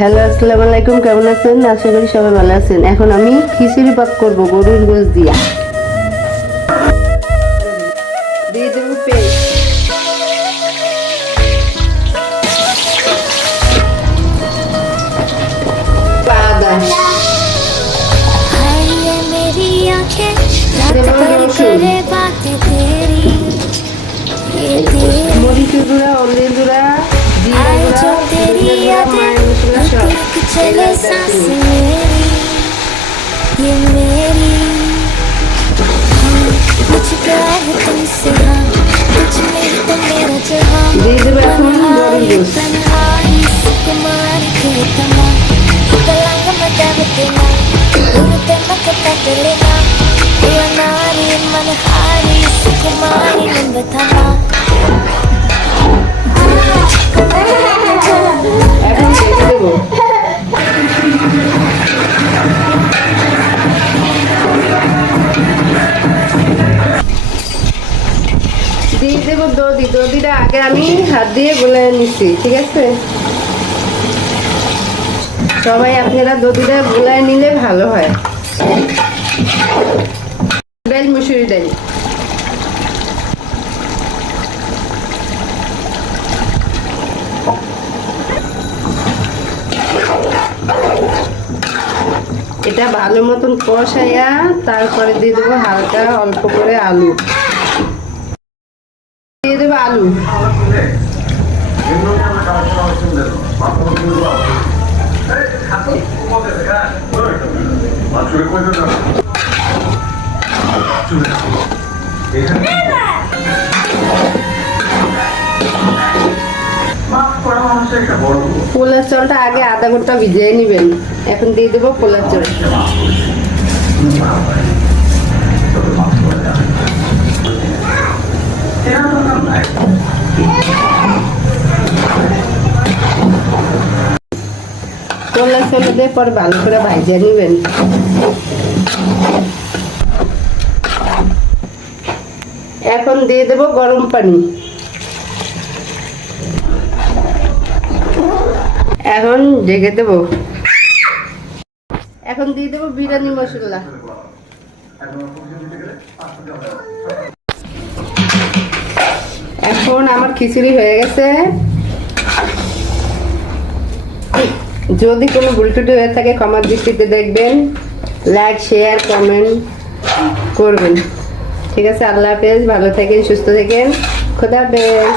Hello, আসসালামু আলাইকুম। কেমন আছেন? আশা করি সবাই ভালো আছেন। এখন আমি খিচুড়ি পাক করব গরুর গোশত দিয়ে। দিয়ে দেব পেস্ট, আদা, মরিচের গুঁড়া, হলদের গুঁড়া, জিরা গুঁড়া, ধনিয়া গুঁড়া, মায়ের মশলা সব। দিয়ে দেবো এখন গরুর গোশত। এখন ঢেকে দেবো। দিয়ে দেবো দধি। দধিটা আগে আমি হাত দিয়ে গোলায় নিচ্ছি, ঠিক আছে? সবাই আপনারা দধিটা গোলায় নিলে ভালো হয়। ডাল, মুসুরি ডাল, এটা ভালো মতন কষাইয়া তারপরে দিয়ে দেবো হালকা অল্প করে আলু। দিয়ে দেবো আলু। পোলার চালটা আগে আধা ঘন্টা ভিজিয়ে নিবেন। এখন দিয়ে দেবো পোলার চাল। পোলার চাল দিয়ে পরে ভালো করে ভাজিয়ে নিবেন। এখন দিয়ে দেবো গরম পানি। এখন ঢেকে দেবো। এখন দিয়ে দেবো বিরিয়ানি মশলা। এখন আমার খিচুড়ি হয়ে গেছে। যদি কোনো ভুলটুটি হয়ে থাকে ক্ষমার দৃষ্টিতে দেখবেন। লাইক, শেয়ার, কমেন্ট করবেন, ঠিক আছে? আল্লাহ হাফেজ। ভালো থাকেন, সুস্থ থাকেন। খোদা হাফেজ।